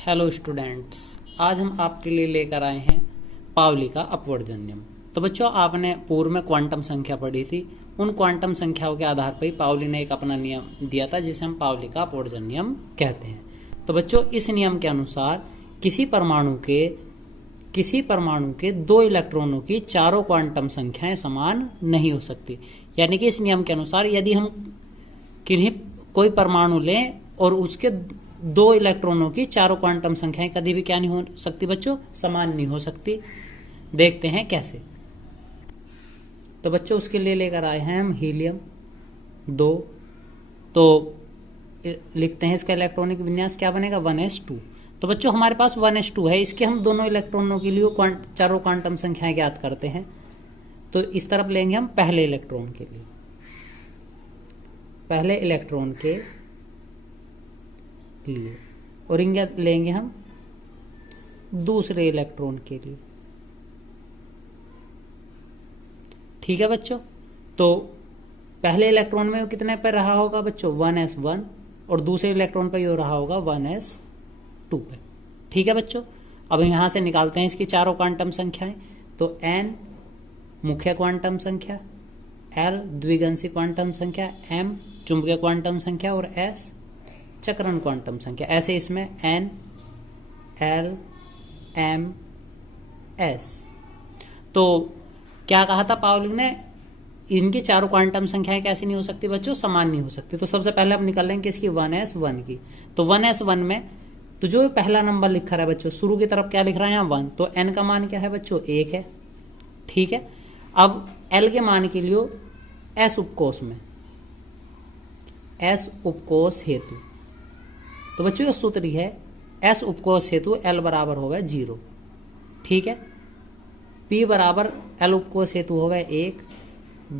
Hello students, आज हम आपके लिए लेकर आए हैं पाउली का अपवर्जन नियम। तो बच्चों, आपने पूर्व में क्वांटम संख्या पढ़ी थी। उन क्वांटम संख्याओं के आधार पर ही पाउली ने एक अपना नियम दिया था जिसे हम पाउली का अपवर्जन नियम कहते हैं। तो बच्चों, इस नियम के अनुसार किसी परमाणु के दो इलेक्ट्रॉनों की चारों क्वांटम संख्याएं समान नहीं हो सकती। यानी कि इस नियम के अनुसार यदि हम कोई परमाणु लें और उसके दो इलेक्ट्रॉनों की चारों क्वांटम संख्याएं कभी भी क्या नहीं हो सकती बच्चों, समान नहीं हो सकती। देखते हैं कैसे। तो बच्चों, उसके लिए लेकर आए हैं हम हीलियम 2। तो लिखते हैं इसका इलेक्ट्रॉनिक विन्यास क्या बनेगा, 1s2। तो बच्चों, हमारे पास 1s2 है, इसके हम दोनों इलेक्ट्रॉनों के लिए चारों क्वांटम संख्याएं ज्ञात करते हैं। तो इस तरफ लेंगे हम पहले इलेक्ट्रॉन के लिए, पहले इलेक्ट्रॉन के लिए, और इंगे लेंगे हम दूसरे इलेक्ट्रॉन के लिए। ठीक है बच्चों। तो पहले इलेक्ट्रॉन में कितने पे रहा होगा बच्चों, 1s1, और दूसरे इलेक्ट्रॉन पे ये रहा होगा 1s2 पे। ठीक है बच्चों। अब यहां से निकालते हैं इसकी चारों क्वांटम संख्याएं। तो n मुख्य क्वांटम संख्या, l द्विगंशी क्वांटम संख्या, m चुंबकीय क्वांटम संख्या और s चक्रण क्वांटम संख्या। ऐसे इसमें n l m s। तो क्या कहा था पाउली ने, इनकी चारों क्वांटम संख्याएं कैसी नहीं हो सकती बच्चों, समान नहीं हो सकती। तो सबसे पहले हम निकाल लेंगे इसकी 1s1 की। तो 1s1 में तो जो पहला नंबर लिखा रहा है बच्चों, शुरू की तरफ क्या लिख रहा है यहाँ 1, तो n का मान क्या है बच्चों, 1 है। ठीक है। अब l के मान के लिए s उपकोष में, s उपकोष हेतु, तो बच्चों ये सूत्र है s उपकोष हेतु l बराबर होगा 0। ठीक है। p बराबर l उपकोष हेतु होगा 1,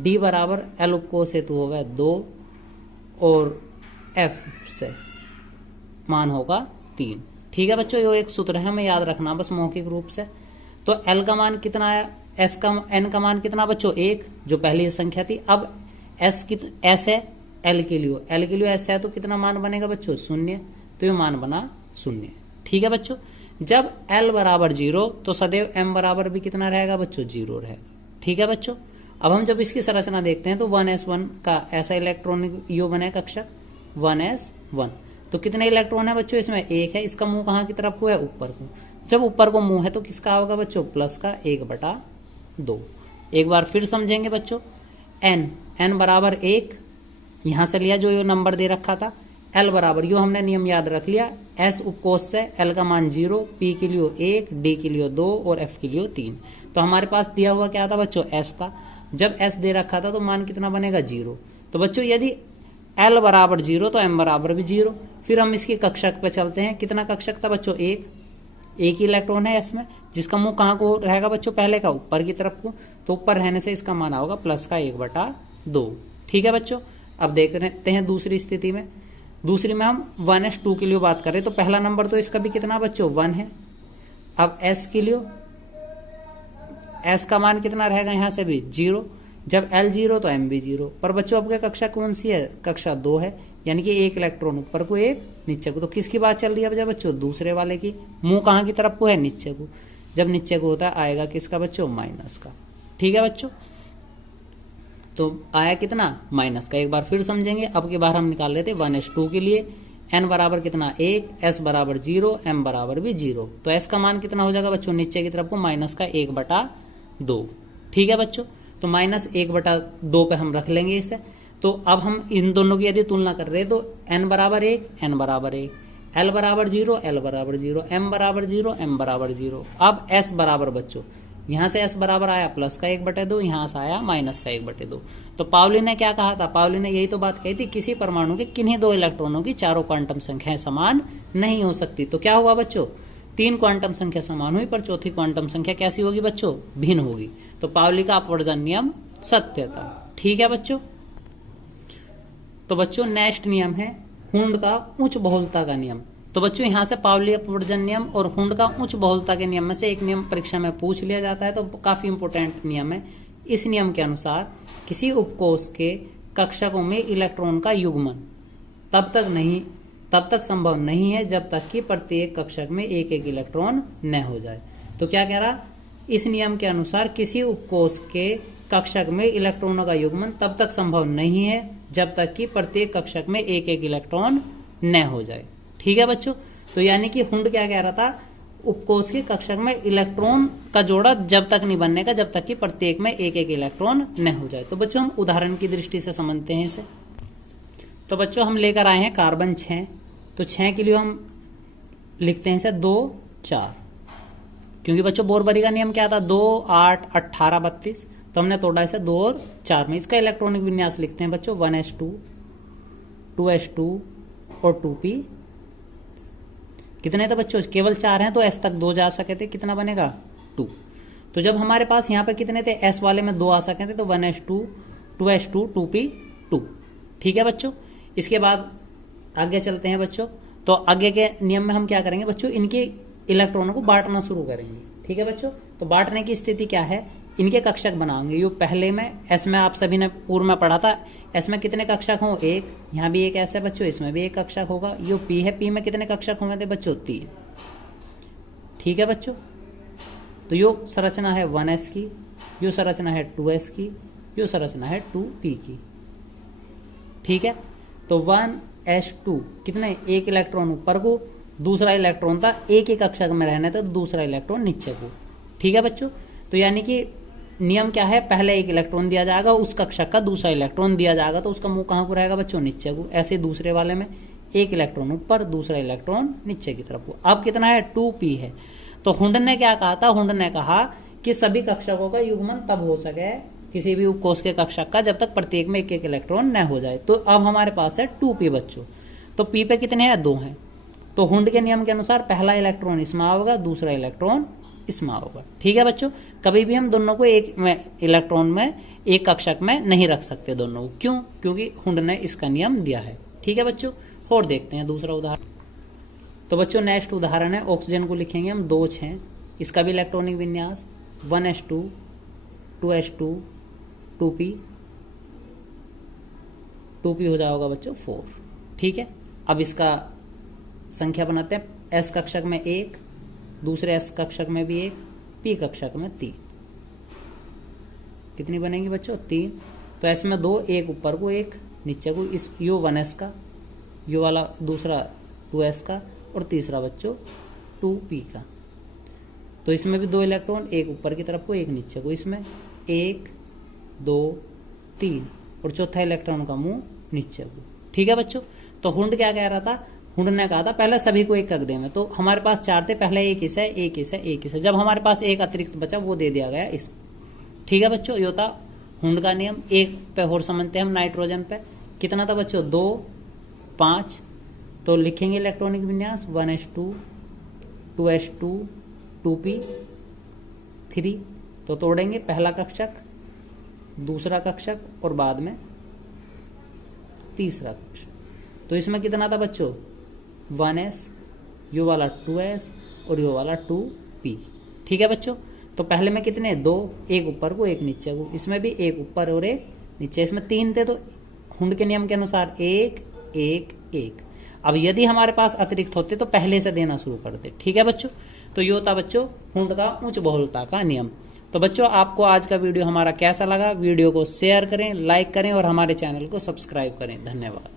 d बराबर l उपकोष हेतु होगा 2, और f से मान होगा 3। ठीक है बच्चों, ये एक सूत्र है, हमें याद रखना बस मौखिक रूप से। तो l का मान कितना आया, n का मान कितना बच्चों, 1, जो पहली संख्या थी। अब s है l के लिए s है, तो कितना मान बनेगा बच्चों, 0। तो ये मान बना 0। ठीक है बच्चों। जब l बराबर 0 तो सदैव m बराबर भी कितना रहेगा बच्चों, 0 रहेगा। ठीक है बच्चों। अब हम जब इसकी संरचना देखते हैं तो 1s1 का ऐसा इलेक्ट्रॉनिक योग बना कक्षक 1s1। तो कितने इलेक्ट्रॉन है बच्चों, इसमें 1 है। इसका मुंह कहाँ की तरफ को है, ऊपर को। जब ऊपर को मुंह है तो किसका होगा बच्चों, प्लस का 1/2। एक बार फिर समझेंगे बच्चों। n बराबर 1 यहां से लिया, जो ये नंबर दे रखा था। l बराबर, यो हमने नियम याद रख लिया, s उपकोष से l का मान 0, p के लिए 1, d के लिए 2 और f के लिए 3। तो हमारे पास दिया हुआ क्या था बच्चों, s था। जब s दे रखा था तो मान कितना बनेगा, 0। तो बच्चों यदि l बराबर 0 तो m बराबर भी 0। फिर हम इसके कक्षक पे चलते हैं। कितना कक्षक था बच्चों, 1 ही इलेक्ट्रॉन है इसमें, जिसका मुंह कहाँ को रहेगा बच्चों, पहले का ऊपर की तरफ को। तो ऊपर रहने से इसका मान होगा प्लस का 1/2। ठीक है बच्चों। अब देखते हैं दूसरी स्थिति में। दूसरी में हम 1s2 के लिए बात करें तो पहला नंबर तो इसका भी कितना बच्चों, 1 है। अब s के लिए s का मान कितना रहेगा, यहां से भी 0। जब l 0 तो m भी 0। पर बच्चों अब कक्षा कौन सी है, कक्षा 2 है। यानी कि एक इलेक्ट्रॉन ऊपर को, एक नीचे को। तो किसकी बात चल रही है जब बच्चों, दूसरे वाले की। मुंह कहाँ की तरफ को है, नीचे को। जब नीचे को होता है आएगा किसका बच्चों, माइनस का। ठीक है बच्चों। तो आया कितना, माइनस का। एक बार फिर समझेंगे। अब की बार हम निकाल लेते 1s2 के लिए। n बराबर कितना, 1, s बराबर 0, m बराबर भी 0। तो s का मान कितना हो जाएगा बच्चों, नीचे की तरफ को माइनस का 1/2। ठीक है बच्चों। तो माइनस 1/2 पे हम रख लेंगे इसे। तो अब हम इन दोनों की यदि तुलना कर रहे हैं तो n बराबर 1, n बराबर 1, l बराबर 0, l बराबर 0, m बराबर 0, m बराबर 0। अब s बराबर बच्चों, यहां से s बराबर आया प्लस का 1/2, यहां से आया माइनस का 1/2। तो पाउली ने क्या कहा था, पाउली ने यही तो बात कही थी, किसी परमाणु के किन्हीं दो इलेक्ट्रॉनों की चारों क्वांटम संख्याएं समान नहीं हो सकती। तो क्या हुआ बच्चों, 3 क्वांटम संख्या समान हुई, पर चौथी क्वांटम संख्या कैसी होगी बच्चों, भिन्न होगी। तो पाउली का अपवर्जन नियम सत्य था। ठीक है बच्चों। तो बच्चों नेक्स्ट नियम है हुंड का उच्च बहुलता का नियम। तो बच्चों यहां से पाउली अपवर्जन नियम और हुंड का उच्च बहुलता के नियम में से एक नियम परीक्षा में पूछ लिया जाता है, तो काफी इंपोर्टेंट नियम है। इस नियम के अनुसार किसी उपकोष के कक्षकों में इलेक्ट्रॉन का युग्मन तब तक नहीं तब तक संभव नहीं है जब तक कि प्रत्येक कक्षक में एक एक इलेक्ट्रॉन न हो जाए। तो क्या कह रहा, इस नियम के अनुसार किसी उपकोष के कक्षक में इलेक्ट्रॉनों का युग्मन तब तक संभव नहीं है जब तक कि प्रत्येक कक्षक में एक एक इलेक्ट्रॉन न हो जाए। ठीक है बच्चों, तो यानी कि हुंड क्या कह रहा था, उपकोष के कक्षक में इलेक्ट्रॉन का जोड़ा जब तक नहीं बनने का जब तक कि प्रत्येक में एक एक इलेक्ट्रॉन न हो जाए। तो बच्चों हम उदाहरण की दृष्टि से समझते हैं इसे। तो बच्चों हम लेकर आए हैं कार्बन 6, तो 6 के लिए हम लिखते हैं इसे 2 4, क्योंकि बच्चों बोरबरी का नियम क्या था, 2 8 18 32, तो हमने तोड़ा इसे 2 और 4 में। इसका इलेक्ट्रॉनिक विन्यास लिखते हैं बच्चों 1s2 2s2 और 2p। कितने थे बच्चों, केवल 4 हैं तो s तक 2 जा सके थे, कितना बनेगा 2। तो जब हमारे पास यहाँ पे कितने थे, s वाले में 2 आ सके थे, तो 1s2 2s2 2p 2। ठीक है बच्चों, इसके बाद आगे चलते हैं बच्चों। तो आगे के नियम में हम क्या करेंगे बच्चों, इनके इलेक्ट्रॉनों को बांटना शुरू करेंगे। ठीक है बच्चों, तो बांटने की स्थिति क्या है, इनके कक्षक बनाएंगे। यो पहले में एस में आप सभी ने पूर्व में पढ़ा था, एस में कितने कक्षक हों, एक, यहाँ भी एक एस है बच्चों, इसमें भी एक कक्षक होगा। यो पी है, पी में कितने कक्षक होंगे थे बच्चों, 3। ठीक है बच्चों, तो यो संरचना है 1s की, यो संरचना है 2s की, यो संरचना है 2p की। ठीक है, तो 1s2 कितने, एक इलेक्ट्रॉन ऊपर को, दूसरा इलेक्ट्रॉन था एक ही कक्षक में रहने तो दूसरा इलेक्ट्रॉन नीचे को। ठीक है बच्चों, तो यानी कि नियम क्या है, पहले एक इलेक्ट्रॉन दिया जाएगा, उस कक्षक का दूसरा इलेक्ट्रॉन दिया जाएगा, तो उसका मुंह कहाँ को रहेगा बच्चों, नीचे को। ऐसे दूसरे वाले में एक इलेक्ट्रॉन ऊपर, दूसरा इलेक्ट्रॉन नीचे की तरफ को। अब कितना है, 2p है। तो हुंड ने क्या कहा था, हुंड ने कहा कि सभी कक्षकों का युग्मन तब हो सके किसी भी उपकोष के कक्षक का जब तक प्रत्येक में एक एक इलेक्ट्रॉन न हो जाए। तो अब हमारे पास है 2p बच्चों, तो p पे कितने हैं, 2 हैं। तो हुंड के नियम के अनुसार पहला इलेक्ट्रॉन इसमें होगा, दूसरा इलेक्ट्रॉन इसमें होगा। ठीक है बच्चों, कभी भी हम दोनों को एक इलेक्ट्रॉन में एक कक्षक में नहीं रख सकते दोनों को, क्यों, क्योंकि हुंड ने इसका नियम दिया है। ठीक है बच्चों, और देखते हैं दूसरा उदाहरण। तो बच्चों नेक्स्ट उदाहरण है, ऑक्सीजन को लिखेंगे हम 2 6, इसका भी इलेक्ट्रॉनिक विन्यास 1s2 2s2 2p 2p हो जाएगा बच्चों 4। ठीक है, अब इसका संख्या बनाते हैं, s कक्षक में 1, दूसरे s कक्षक में भी 1, p कक्षक में 3। कितनी बनेंगी बच्चों, 3। तो s में 2, एक ऊपर को एक नीचे को, इस यो 1s का, यो वाला दूसरा 2s का, और तीसरा बच्चों 2p का। तो इसमें भी 2 इलेक्ट्रॉन, एक ऊपर की तरफ को एक नीचे को, इसमें 1 2 3, और चौथा इलेक्ट्रॉन का मुंह नीचे को। ठीक है बच्चों, तो हुंड क्या कह रहा था, हुंड ने कहा था पहले सभी को एक कर दें में। तो हमारे पास 4 थे, पहले एक हिस्सा एक हिस्सा एक हिस्सा, जब हमारे पास एक अतिरिक्त बचा वो दे दिया गया इस। ठीक है बच्चों, ये था हुंड का नियम। एक पे और समझते हैं हम, नाइट्रोजन पे कितना था बच्चों, 2 5। तो लिखेंगे इलेक्ट्रॉनिक विन्यास 1s2 2s2 2p 3। तो तोड़ेंगे पहला कक्षक, दूसरा कक्षक, और बाद में तीसरा कक्षक। तो इसमें कितना था बच्चों, 1s, यो वाला 2s और यो वाला 2p। ठीक है बच्चों, तो पहले में कितने, 2, एक ऊपर को एक नीचे को, इसमें भी एक ऊपर और एक नीचे, इसमें 3 थे। तो हुंड के नियम के अनुसार 1 1 1। अब यदि हमारे पास अतिरिक्त होते तो पहले से देना शुरू कर दे। ठीक है बच्चों, तो ये होता बच्चों हुंड का उच्च बहुलता का नियम। तो बच्चों आपको आज का वीडियो हमारा कैसा लगा, वीडियो को शेयर करें, लाइक करें और हमारे चैनल को सब्सक्राइब करें। धन्यवाद।